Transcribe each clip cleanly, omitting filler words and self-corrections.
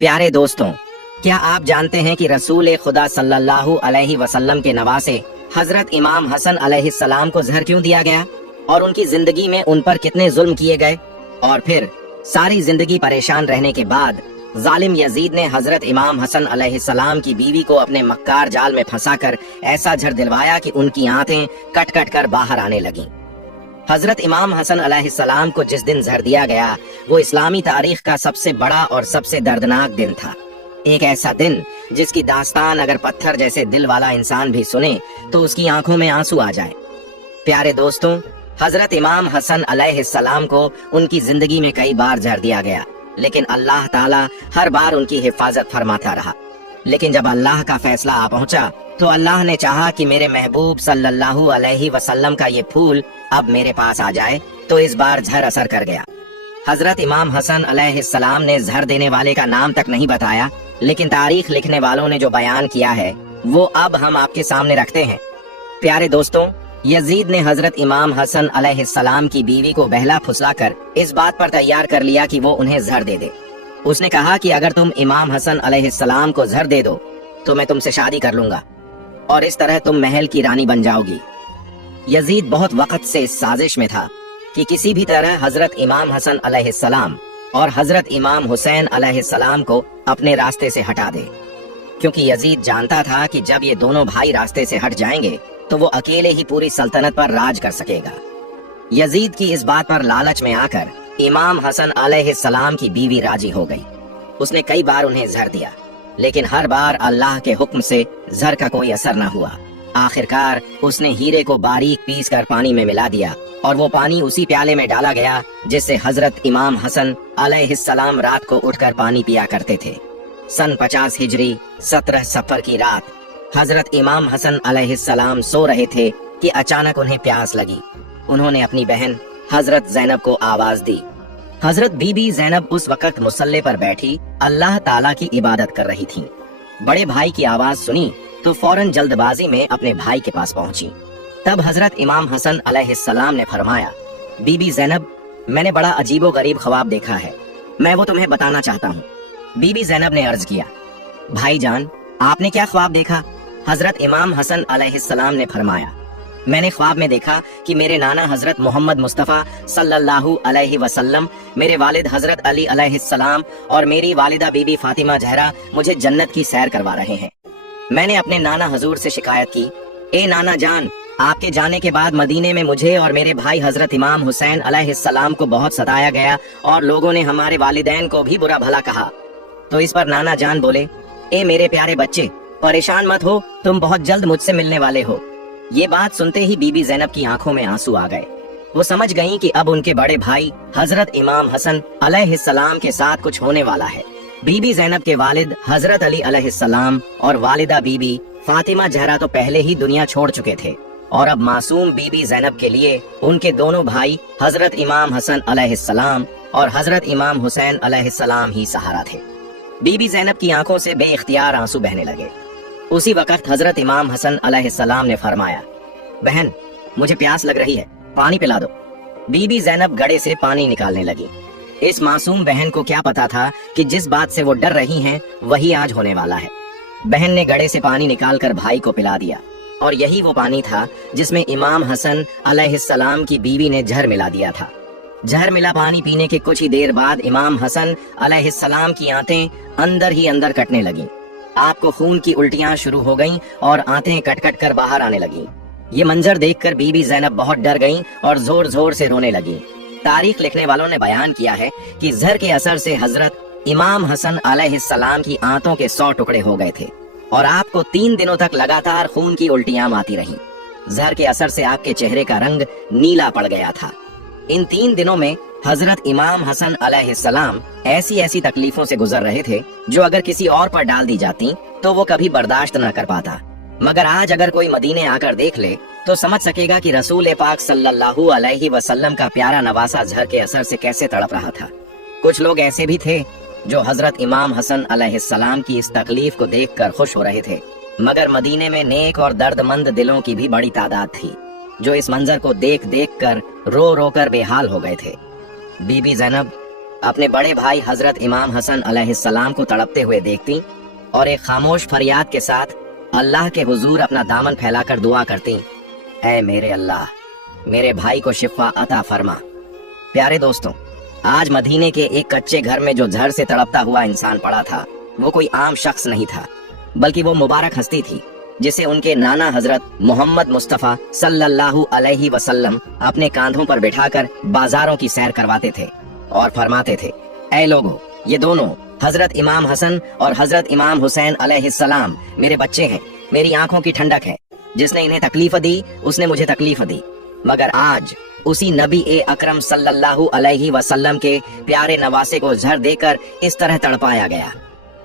प्यारे दोस्तों, क्या आप जानते हैं कि रसूल खुदा सल्लल्लाहु अलैहि वसल्लम के नवासे हजरत इमाम हसन अलैहिस्सलाम को जहर क्यों दिया गया और उनकी जिंदगी में उन पर कितने जुल्म किए गए, और फिर सारी जिंदगी परेशान रहने के बाद जालिम यजीद ने हजरत इमाम हसन अलैहिस्सलाम की बीवी को अपने मक्कार जाल में फंसाकर ऐसा जहर दिलवाया कि उनकी आंतें कट कट कर बाहर आने लगीं। हजरत इमाम हसन अलैहिस्सलाम को जिस दिन जहर दिया गया वो इस्लामी तारीख का सबसे बड़ा और सबसे दर्दनाक दिन था। एक ऐसा दिन जिसकी दास्तान अगर पत्थर जैसे दिल वाला इंसान भी सुने तो उसकी आंखों में आंसू आ जाए। प्यारे दोस्तों, हजरत इमाम हसन अलैहिस्सलाम को उनकी जिंदगी में कई बार जहर दिया गया, लेकिन अल्लाह ताला हर बार उनकी हिफाजत फरमाता रहा। लेकिन जब अल्लाह का फैसला आ पहुंचा तो अल्लाह ने चाहा कि मेरे महबूब सल्लल्लाहु अलैहि वसल्लम का ये फूल अब मेरे पास आ जाए, तो इस बार जहर असर कर गया। हजरत इमाम हसन अलैहिस्सलाम ने जहर देने वाले का नाम तक नहीं बताया, लेकिन तारीख लिखने वालों ने जो बयान किया है वो अब हम आपके सामने रखते हैं। प्यारे दोस्तों, यजीद ने हजरत इमाम हसन अलैहिस्सलाम की बीवी को बहला फुसलाकर इस बात पर तैयार कर लिया कि वो उन्हें जहर दे दे। उसने कहा कि अगर तुम इमाम हसन अलैहिस्सलाम को जहर दे दो तो मैं तुमसे शादी कर लूंगा और इस तरह तुम महल की रानी बन जाओगी। यजीद बहुत वक्त से इस साजिश में था कि किसी भी तरह हजरत इमाम हसन अलैहिस्सलाम और हजरत इमाम हुसैन अलैहिस्सलाम को अपने रास्ते से हटा दे, क्योंकि यजीद जानता था कि जब ये दोनों भाई रास्ते से हट जाएंगे तो वो अकेले ही पूरी सल्तनत पर राज कर सकेगा। यजीद की इस बात पर लालच में आकर इमाम हसन अलैहिस्सलाम की बीवी राजी हो गई। उसने कई बार उन्हें जहर दिया, लेकिन हर बार अल्लाह के हुक्म से जहर का कोई असर न हुआ। आखिरकार उसने हीरे को बारीक पीस कर पानी में मिला दिया और वो पानी उसी प्याले में डाला गया जिससे हजरत इमाम हसन अलैहिस्सलाम रात को उठकर पानी पिया करते थे। सन 50 हिजरी 17 सफर की रात हजरत इमाम हसन अलैहिस्सलाम सो रहे थे कि अचानक उन्हें प्यास लगी। उन्होंने अपनी बहन हजरत जैनब को आवाज दी। हजरत बीबी जैनब उस वक्त मुसल्ले पर बैठी अल्लाह ताला की इबादत कर रही थीं। बड़े भाई की आवाज सुनी तो फौरन जल्दबाजी में अपने भाई के पास पहुंची। तब हजरत इमाम हसन अलैहिस्सलाम ने फरमाया, बीबी जैनब, मैंने बड़ा अजीबो गरीब ख्वाब देखा है, मैं वो तुम्हें बताना चाहता हूँ। बीबी जैनब ने अर्ज किया, भाईजान, आपने क्या ख्वाब देखा? हजरत इमाम हसन अलैहिस्सलाम ने फरमाया, मैंने ख्वाब में देखा कि मेरे नाना हजरत मोहम्मद मुस्तफ़ा सल्लल्लाहु अलैहि वसल्लम, मेरे वालिद हजरत अली अलैहिस्सलाम और मेरी वालिदा बीबी फातिमा जहरा मुझे जन्नत की सैर करवा रहे हैं। मैंने अपने नाना हजूर से शिकायत की, ए नाना जान, आपके जाने के बाद मदीने में मुझे और मेरे भाई हजरत इमाम हुसैन अलैहिस्सलाम को बहुत सताया गया और लोगों ने हमारे वालिदैन को भी बुरा भला कहा। तो इस पर नाना जान बोले, ए मेरे प्यारे बच्चे, परेशान मत हो, तुम बहुत जल्द मुझसे मिलने वाले हो। ये बात सुनते ही बीबी जैनब की आंखों में आंसू आ गए। वो समझ गईं कि अब उनके बड़े भाई हजरत इमाम हसन अलैहिस्सलाम के साथ कुछ होने वाला है। बीबी जैनब के वालिद हजरत अली अलैहिस्सलाम और वालिदा बीबी फातिमा जहरा तो पहले ही दुनिया छोड़ चुके थे और अब मासूम बीबी जैनब के लिए उनके दोनों भाई हजरत इमाम हसन अलैहिस्सलाम और हजरत इमाम हुसैन अलैहिस्सलाम ही सहारा थे। बीबी जैनब की आंखों से बेइख्तियार आंसू बहने लगे। उसी वक्त हजरत इमाम हसन अलैहिस्सलाम ने फरमाया, बहन, मुझे प्यास लग रही है, पानी पिला दो। बीबी जैनब गड़े से पानी निकालने लगी। इस मासूम बहन को क्या पता था कि जिस बात से वो डर रही हैं वही आज होने वाला है। बहन ने गड़े से पानी निकालकर भाई को पिला दिया और यही वो पानी था जिसमें इमाम हसन अलैहिस्सलाम की बीवी ने जहर मिला दिया था। जहर मिला पानी पीने के कुछ ही देर बाद इमाम हसन अलैहिस्सलाम की आंतें अंदर ही अंदर कटने लगीं। आपको खून की उल्टियां शुरू हो गईं और आंतें कट कट कर बाहर आने लगीं। ये मंजर देखकर बीबी जैनब बहुत डर गईं और जोर जोर से रोने लगीं। तारीख लिखने वालों ने बयान किया है कि जहर के असर से हजरत इमाम हसन अलैहिस्सलाम की आंतों के 100 टुकड़े हो गए थे और आपको 3 दिनों तक लगातार खून की उल्टियां आती रहीं। जहर के असर से आपके चेहरे का रंग नीला पड़ गया था। इन 3 दिनों में हजरत इमाम हसन अलैहिस्सलाम ऐसी ऐसी तकलीफों से गुजर रहे थे जो अगर किसी और पर डाल दी जाती तो वो कभी बर्दाश्त न कर पाता। मगर आज अगर कोई मदीने आकर देख ले तो समझ सकेगा कि रसूल पाक सल्लल्लाहु अलैहि वसल्लम का प्यारा नवासा जहर के असर से कैसे तड़प रहा था। कुछ लोग ऐसे भी थे जो हजरत इमाम हसन अलैहिस्सलाम की इस तकलीफ को देखकर खुश हो रहे थे, मगर मदीने में नेक और दर्दमंद दिलों की भी बड़ी तादाद थी जो इस मंजर को देख देख कर रो रो कर बेहाल हो गए थे। बीबी जैनब, अपने बड़े भाई हजरत इमाम हसन अलैहिस्सलाम को तड़पते हुए देखती और एक खामोश फरियाद के साथ अल्लाह के हुजूर अपना दामन फैलाकर दुआ करती, ऐ मेरे अल्लाह, मेरे भाई को शिफा अता फरमा। प्यारे दोस्तों, आज मदीने के एक कच्चे घर में जो झड़ से तड़पता हुआ इंसान पड़ा था, वो कोई आम शख्स नहीं था, बल्कि वो मुबारक हस्ती थी जिसे उनके नाना हजरत मोहम्मद मुस्तफ़ा सल्लल्लाहु अलैहि वसल्लम अपने कांधों पर बिठाकर बाजारों की सैर करवाते थे और फरमाते थे, ऐ लोगो, ये दोनों हजरत इमाम हसन और हजरत इमाम हुसैन अलैहिस्सलाम मेरे बच्चे हैं, मेरी आंखों की ठंडक है। जिसने इन्हें तकलीफ दी उसने मुझे तकलीफ दी, मगर आज उसी नबी ए अकरम सल्लल्लाहु अलैहि वसल्लम के प्यारे नवासे को झर देकर इस तरह तड़पाया गया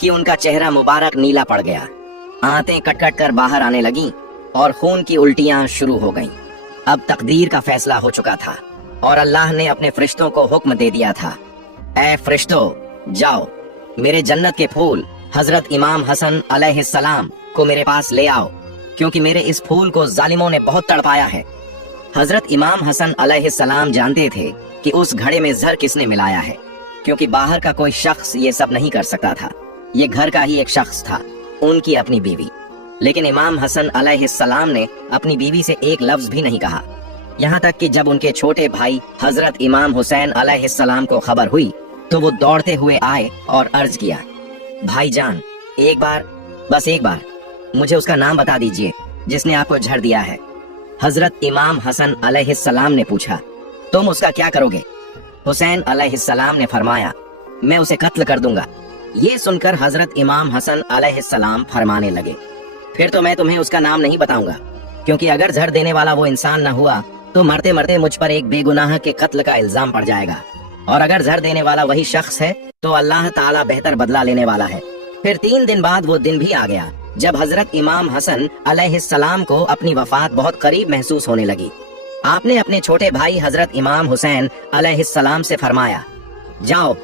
कि उनका चेहरा मुबारक नीला पड़ गया, आंतें कट-कट कर बाहर आने लगी और खून की उल्टियां शुरू हो गईं। अब तकदीर का फैसला हो चुका था और अल्लाह ने अपने फरिश्तों को हुक्म दे दिया था, ऐ फरिश्तों, जाओ मेरे जन्नत के फूल हजरत इमाम हसन अलैहिस्सलाम को मेरे पास ले आओ, क्योंकि मेरे इस फूल को जालिमों ने बहुत तड़पाया है। हजरत इमाम हसन अलैहिस्सलाम जानते थे कि उस घड़े में जहर किसने मिलाया है, क्योंकि बाहर का कोई शख्स ये सब नहीं कर सकता था, ये घर का ही एक शख्स था, उनकी अपनी बीवी। लेकिन इमाम हसन अलैहिस्सलाम ने अपनी बीवी से एक लफ्ज भी नहीं कहा, यहाँ तक कि जब उनके छोटे भाई हजरत इमाम हुसैन अलैहिस्सलाम को खबर हुई तो वो दौड़ते हुए आए और अर्ज किया, भाईजान, एक बार, बस एक बार मुझे उसका नाम बता दीजिए जिसने आपको झड़ दिया है। हजरत इमाम हसन अलैहिस्सलाम ने पूछा, तुम उसका क्या करोगे? हुसैन अलैहिस्सलाम ने फरमाया, मैं उसे कत्ल कर दूंगा। ये सुनकर हजरत इमाम हसन अलैहिस्सलाम फरमाने लगे, फिर तो मैं तुम्हें उसका नाम नहीं बताऊंगा, क्योंकि अगर झड़ देने वाला वो इंसान न हुआ तो मरते मरते मुझ पर एक बेगुनाह के कत्ल का इल्जाम पड़ जाएगा, और अगर झड़ देने वाला वही शख्स है तो अल्लाह ताला बेहतर बदला लेने वाला है। फिर 3 दिन बाद वो दिन भी आ गया जब हजरत इमाम हसन अलैहिस्सलाम को अपनी वफात बहुत करीब महसूस होने लगी। आपने अपने छोटे भाई हजरत इमाम हुसैन अलैहिस्सलाम से फरमाया, जाओ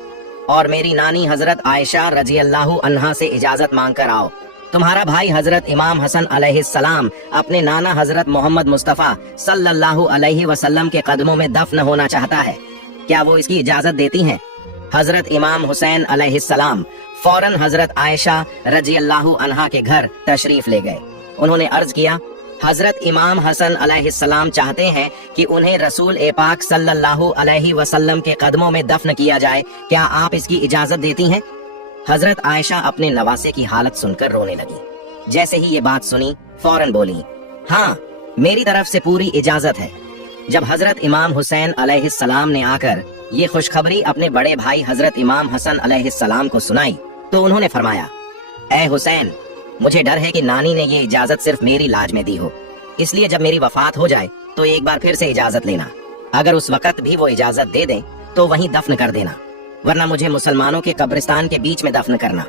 और मेरी नानी हजरत आयशा रजी अल्लाहु अन्हा से इजाजत मांग कर आओ। तुम्हारा भाई हजरत इमाम हसन अलैहिस्सलाम अपने नाना हजरत मोहम्मद मुस्तफ़ा सल्लल्लाहु अलैहि वसल्लम के कदमों में दफन होना चाहता है, क्या वो इसकी इजाजत देती हैं? हजरत इमाम हुसैन अलैहिस्सलाम फौरन हजरत आयशा रजी अल्लाहु अन्हा के घर तशरीफ ले गए। उन्होंने अर्ज किया, हजरत इमाम हसन अलैहिस्सलाम चाहते हैं कि उन्हें रसूल ए पाक सल्लल्लाहु अलैहि वसल्लम के कदमों में दफन किया जाए, क्या आप इसकी इजाजत देती हैं? हजरत आयशा अपने नवासे की हालत सुनकर रोने लगी। जैसे ही ये बात सुनी फौरन बोली, हाँ, मेरी तरफ से पूरी इजाजत है। जब हजरत इमाम हुसैन अलैहिस्सलाम ने आकर ये खुशखबरी अपने बड़े भाई हजरत इमाम हसन अलैहिस्सलाम को सुनाई तो उन्होंने फरमाया, ऐ हुसैन, मुझे डर है कि नानी ने ये इजाजत सिर्फ मेरी लाज में दी हो, इसलिए जब मेरी वफात हो जाए तो एक बार फिर से इजाजत लेना। अगर उस वक्त भी वो इजाजत दे दें तो वहीं दफन कर देना, वरना मुझे मुसलमानों के कब्रिस्तान के बीच में दफन करना।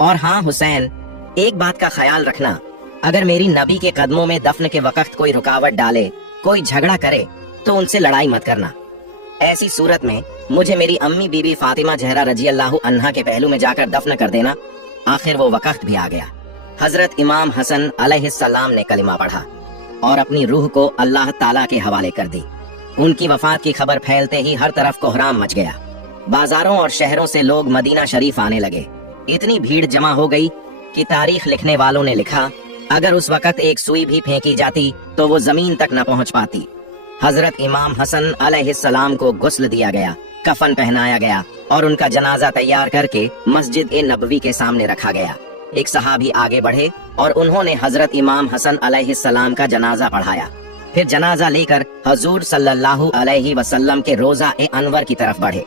और हाँ हुसैन, एक बात का ख्याल रखना, अगर मेरी नबी के कदमों में दफन के वक्त कोई रुकावट डाले, कोई झगड़ा करे तो उनसे लड़ाई मत करना। ऐसी सूरत में मुझे मेरी अम्मी बीबी फातिमा जहरा रजी अल्लाहु अन्हा के पहलू में जाकर दफन कर देना। आखिर वो वक्त भी आ गया। हजरत इमाम हसन अलैहिस्सलाम ने कलिमा पढ़ा और अपनी रूह को अल्लाह ताला के हवाले कर दी। उनकी वफात की खबर फैलते ही हर तरफ कोहराम मच गया। बाजारों और शहरों से लोग मदीना शरीफ आने लगे। इतनी भीड़ जमा हो गई कि तारीख लिखने वालों ने लिखा, अगर उस वक्त एक सुई भी फेंकी जाती तो वो जमीन तक न पहुंच पाती। हजरत इमाम हसन अलैहिस्सलाम को गुस्ल दिया गया, कफन पहनाया गया और उनका जनाजा तैयार करके मस्जिद ए नबवी के सामने रखा गया। एक सहाबी आगे बढ़े और उन्होंने हजरत इमाम हसन अलैहिस्सलाम का जनाजा पढ़ाया। फिर जनाजा लेकर हजूर सल्लल्लाहु अलैहि वसल्लम के रोजा ए अनवर की तरफ बढ़े।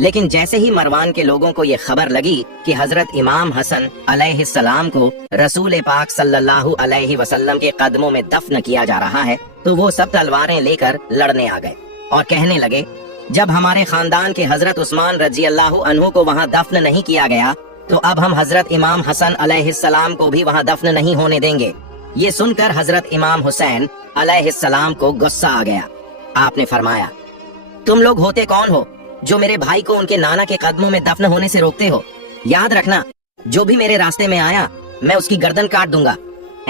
लेकिन जैसे ही मरवान के लोगों को ये खबर लगी कि हजरत इमाम हसन अलैहिस्सलाम को रसूल पाक सल्लल्लाहु अलैहि वसल्लम के कदमों में दफन किया जा रहा है, तो वो सब तलवारें लेकर लड़ने आ गए और कहने लगे, जब हमारे खानदान के हजरत उस्मान रजी अल्लाहु अन्हु को वहाँ दफन नहीं किया गया तो अब हम हजरत इमाम हसन अलैहिस्सलाम को भी वहाँ दफन नहीं होने देंगे। ये सुनकर हजरत इमाम हुसैन अलैहिस्सलाम को गुस्सा आ गया। आपने फरमाया, तुम लोग होते कौन हो जो मेरे भाई को उनके नाना के कदमों में दफन होने से रोकते हो? याद रखना, जो भी मेरे रास्ते में आया मैं उसकी गर्दन काट दूंगा।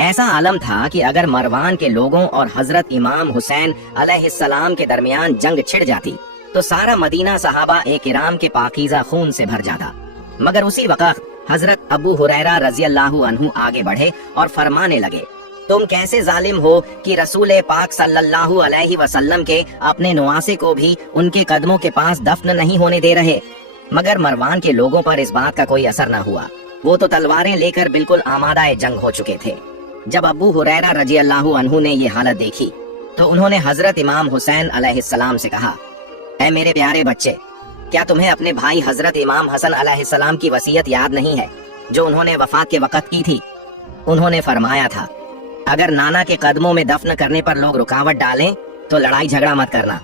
ऐसा आलम था कि अगर मरवान के लोगों और हजरत इमाम हुसैन अलैहिस्सलाम के दरमियान जंग छिड़ जाती तो सारा मदीना सहाबा ए किराम के पाकीज़ा खून से भर जाता। मगर उसी वक्त हजरत अबू हुरैरा रजी अल्लाहु अन्हु आगे बढ़े और फरमाने लगे, तुम कैसे जालिम हो कि रसूल पाक सल्लल्लाहु अलैहि वसल्लम के अपने नवासे को भी उनके कदमों के पास दफन नहीं होने दे रहे। मगर मरवान के लोगों पर इस बात का कोई असर न हुआ। वो तो तलवारें लेकर बिल्कुल आमादाए जंग हो चुके थे। जब अबू हुरैरा रजी अल्लाहु अन्हु ने ये हालत देखी तो उन्होंने हजरत इमाम हुसैन अलैहिस्सलाम से कहा, ऐ मेरे प्यारे बच्चे, क्या तुम्हें अपने भाई हजरत इमाम हसन अलैहिस्सलाम की वसीयत याद नहीं है जो उन्होंने वफात के वक्त की थी? उन्होंने फरमाया था, अगर नाना के कदमों में दफन करने पर लोग रुकावट डालें तो लड़ाई झगड़ा मत करना,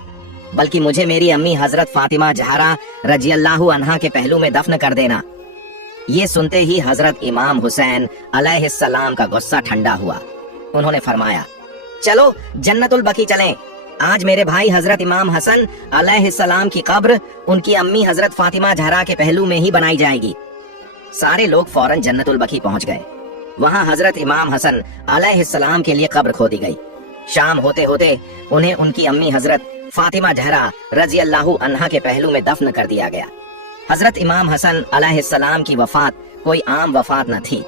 बल्कि मुझे मेरी अम्मी हजरत फातिमा जहरा रजी अल्लाहु अन्हा के पहलू में दफन कर देना। ये सुनते ही हजरत इमाम हुसैन अलैहिस्सलाम का गुस्सा ठंडा हुआ। उन्होंने फरमाया, चलो जन्नतुल बकी चलें। आज मेरे भाई हजरत इमाम हसन अलैहिस्सलाम की कब्र उनकी अम्मी हजरत फातिमा जहरा के पहलू में ही बनाई जाएगी। सारे लोग फौरन जन्नतुल बकी पहुंच गए। वहां हजरत इमाम हसन अलैहिस्सलाम के लिए कब्र खोदी गई। शाम होते होते उन्हें उनकी अम्मी हजरत फातिमा जहरा रजी अल्लाहु अन्हा के पहलू में दफन कर दिया गया। हजरत इमाम हसन अलैहिस्सलाम की वफात कोई आम वफात न थी।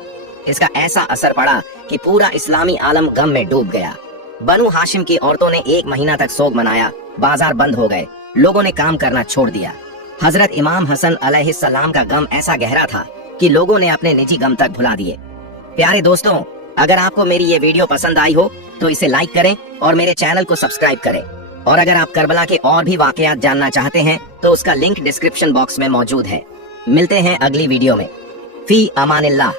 इसका ऐसा असर पड़ा कि पूरा इस्लामी आलम गम में डूब गया। बनु हाशिम की औरतों ने 1 महीना तक सोग मनाया। बाजार बंद हो गए, लोगों ने काम करना छोड़ दिया। हजरत इमाम हसन अलैहिस्सलाम का गम ऐसा गहरा था कि लोगों ने अपने निजी गम तक भुला दिए। प्यारे दोस्तों, अगर आपको मेरी ये वीडियो पसंद आई हो तो इसे लाइक करें और मेरे चैनल को सब्सक्राइब करें। और अगर आप करबला के और भी वाकयात जानना चाहते हैं तो उसका लिंक डिस्क्रिप्शन बॉक्स में मौजूद है। मिलते हैं अगली वीडियो में। फी अमानिल्लाह।